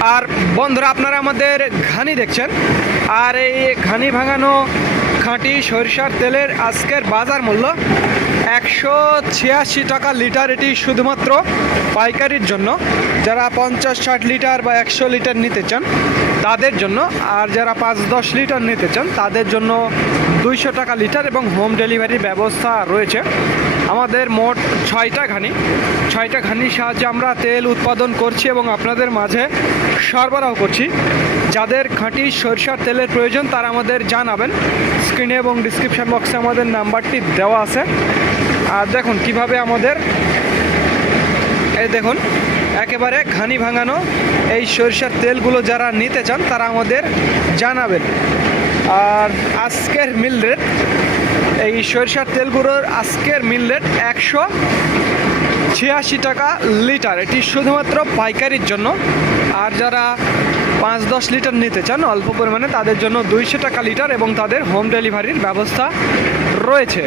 আর বন্ধুরা, আপনারা আমাদের ঘানি দেখছেন। আর এই ঘানি ভাঙানো খাঁটি সরিষার তেলের আজকের বাজার মূল্য একশো ছিয়াশি টাকা লিটার। এটি শুধুমাত্র পাইকারির জন্য। যারা পঞ্চাশ, ষাট লিটার বা একশো লিটার নিতে চান, তাদের জন্য। আর যারা পাঁচ, দশ লিটার নিতে চান, তাদের জন্য দুইশো টাকা লিটার এবং হোম ডেলিভারির ব্যবস্থা রয়েছে। আমাদের মোট ছয়টা ঘানি। ছয়টা ঘানির সাহায্যে আমরা তেল উৎপাদন করছি এবং আপনাদের মাঝে সরবরাহ করছি। যাদের খাঁটি সরিষার তেলের প্রয়োজন তারা আমাদের জানাবেন। স্ক্রিনে এবং ডিসক্রিপশন বক্সে আমাদের নাম্বারটি দেওয়া আছে। আর দেখুন কীভাবে আমাদের এই দেখুন, একেবারে ঘানি ভাঙানো এই সরিষার তেলগুলো যারা নিতে চান তারা আমাদের জানাবেন। আর আজকের মিল রেট এই সরিষার তেলগুলোর আজকের মিল রেট একশো ছিয়াশি টাকা লিটার। এটি শুধুমাত্র পাইকারির জন্য। আর যারা পাঁচ দশ লিটার নিতে চান, অল্প পরিমাণে তাদের জন্য দুইশো টাকা লিটার এবং তাদের হোম ডেলিভারির ব্যবস্থা রয়েছে।